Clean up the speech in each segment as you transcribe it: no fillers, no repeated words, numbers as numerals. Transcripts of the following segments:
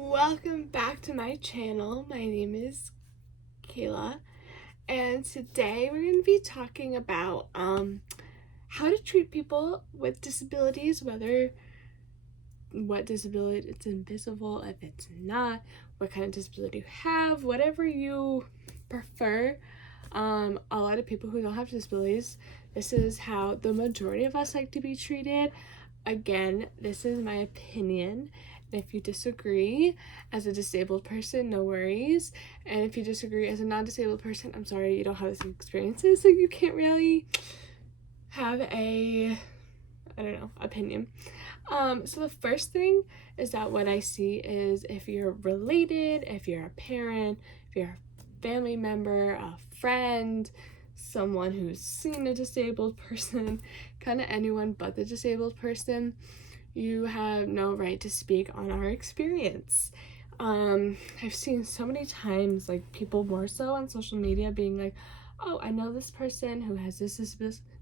Welcome back to my channel. My name is Caela, and today we're going to be talking about how to treat people with disabilities, what disability it's invisible, if it's not, what kind of disability you have, whatever you prefer. A lot of people who don't have disabilities, this is how the majority of us like to be treated. Again, this is my opinion. If you disagree as a disabled person, no worries. And if you disagree as a non-disabled person, I'm sorry, you don't have the same experiences, so you can't really have opinion. So the first thing is that what I see is if you're related, if you're a parent, if you're a family member, a friend, someone who's seen a disabled person, kind of anyone but the disabled person, you have no right to speak on our experience. I've seen so many times, like, people more so on social media being like, oh, I know this person who has this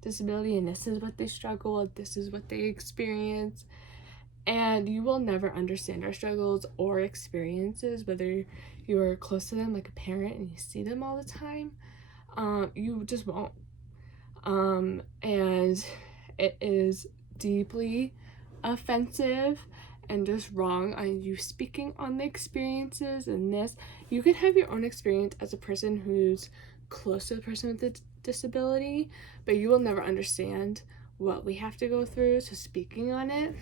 disability and this is what they struggle with, this is what they experience. And you will never understand our struggles or experiences, whether you are close to them like a parent and you see them all the time. You just won't. And it is deeply offensive and just wrong on you speaking on the experiences and this. You can have your own experience as a person who's close to the person with the disability, but you will never understand what we have to go through, so speaking on it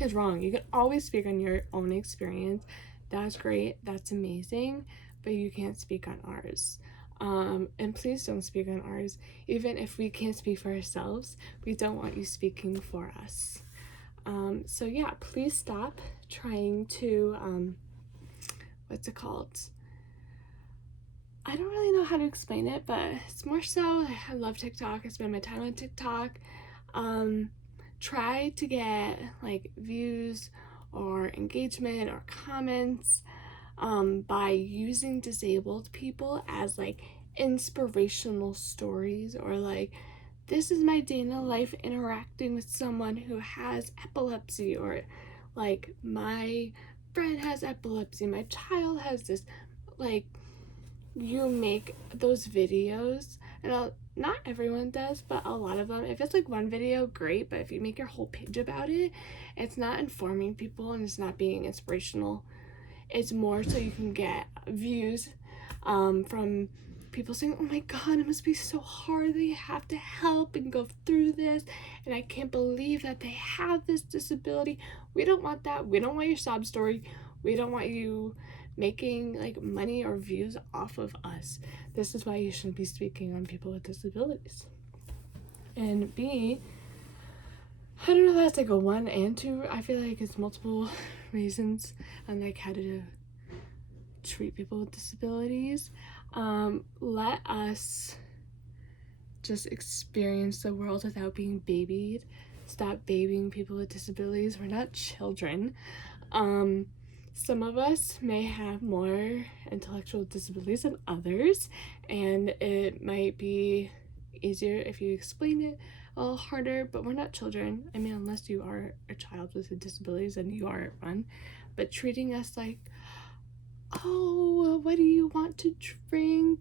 is wrong. You can always speak on your own experience. That's great, that's amazing, but you can't speak on ours. And please don't speak on ours. Even if we can't speak for ourselves, we don't want you speaking for us. So yeah, please stop trying to, what's it called? I don't really know how to explain it, but it's more so, I love TikTok. I spend my time on TikTok. Try to get like views or engagement or comments by using disabled people as like inspirational stories, or like, this is my day in the life interacting with someone who has epilepsy, or like, my friend has epilepsy, my child has this. Like, you make those videos, and not everyone does, but a lot of them, if it's like one video, great, but if you make your whole page about it, it's not informing people and it's not being inspirational. It's more so you can get views from people saying, oh my god, it must be so hard, they have to help and go through this, and I can't believe that they have this disability. We don't want that. We don't want your sob story. We don't want you making like money or views off of us. This is why you shouldn't be speaking on people with disabilities. And B, I don't know, that's like a 1 and 2. I feel like it's multiple reasons on like how to treat people with disabilities. Let us just experience the world without being babied. Stop babying people with disabilities. We're not children. Some of us may have more intellectual disabilities than others, and it might be easier if you explain it a little harder, but we're not children. I mean, unless you are a child with a disability, then you are one. But treating us like, oh, what do you want to drink?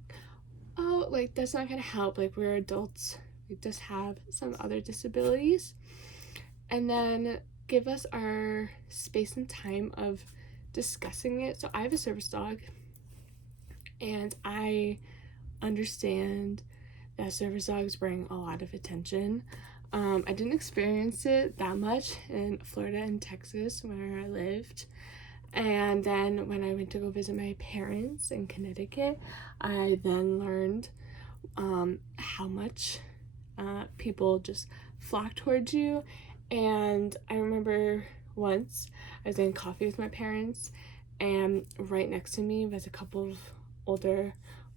Oh, like, that's not gonna help. Like, we're adults, we just have some other disabilities. And then give us our space and time of discussing it. So I have a service dog, and I understand that service dogs bring a lot of attention. I didn't experience it that much in Florida and Texas where I lived. And then when I went to go visit my parents in Connecticut, I then learned how much people just flock towards you. And I remember once I was getting coffee with my parents, and right next to me was a couple of older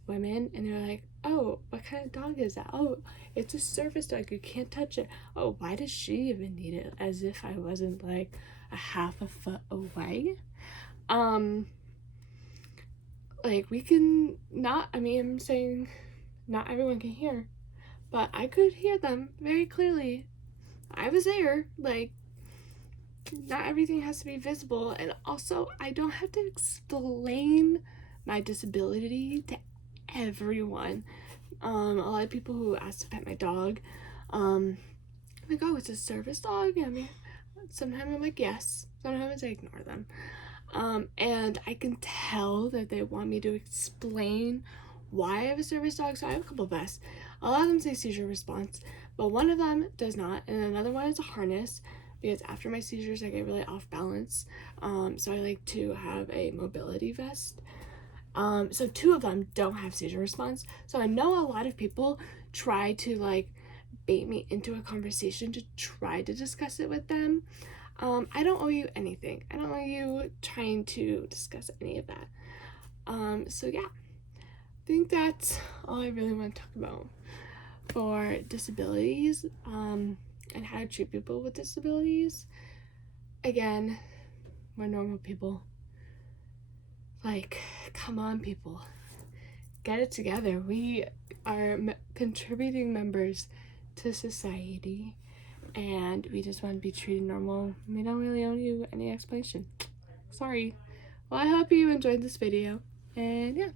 women, and they were like, oh, what kind of dog is that? Oh, it's a service dog, you can't touch it. Oh, why does she even need it? As if I wasn't like a half a foot away. Like, we can not, I mean, I'm saying not everyone can hear, but I could hear them very clearly. I was there. Like, not everything has to be visible, and also I don't have to explain my disability to everyone. A lot of people who ask to pet my dog, like, oh, it's a service dog. I mean, sometimes I'm like, yes. Sometimes I ignore them. And I can tell that they want me to explain why I have a service dog. So I have a couple vests. A lot of them say seizure response, but one of them does not, and another one is a harness, because after my seizures I get really off balance. So I like to have a mobility vest. So two of them don't have seizure response. So I know a lot of people try to like bait me into a conversation to try to discuss it with them. I don't owe you anything. I don't owe you trying to discuss any of that. So yeah, I think that's all I really want to talk about for disabilities, and how to treat people with disabilities. Again, we're normal people. Like, come on, people. Get it together. We are contributing members to society, and we just want to be treated normal. We don't really owe you any explanation. Sorry. Well, I hope you enjoyed this video, and yeah.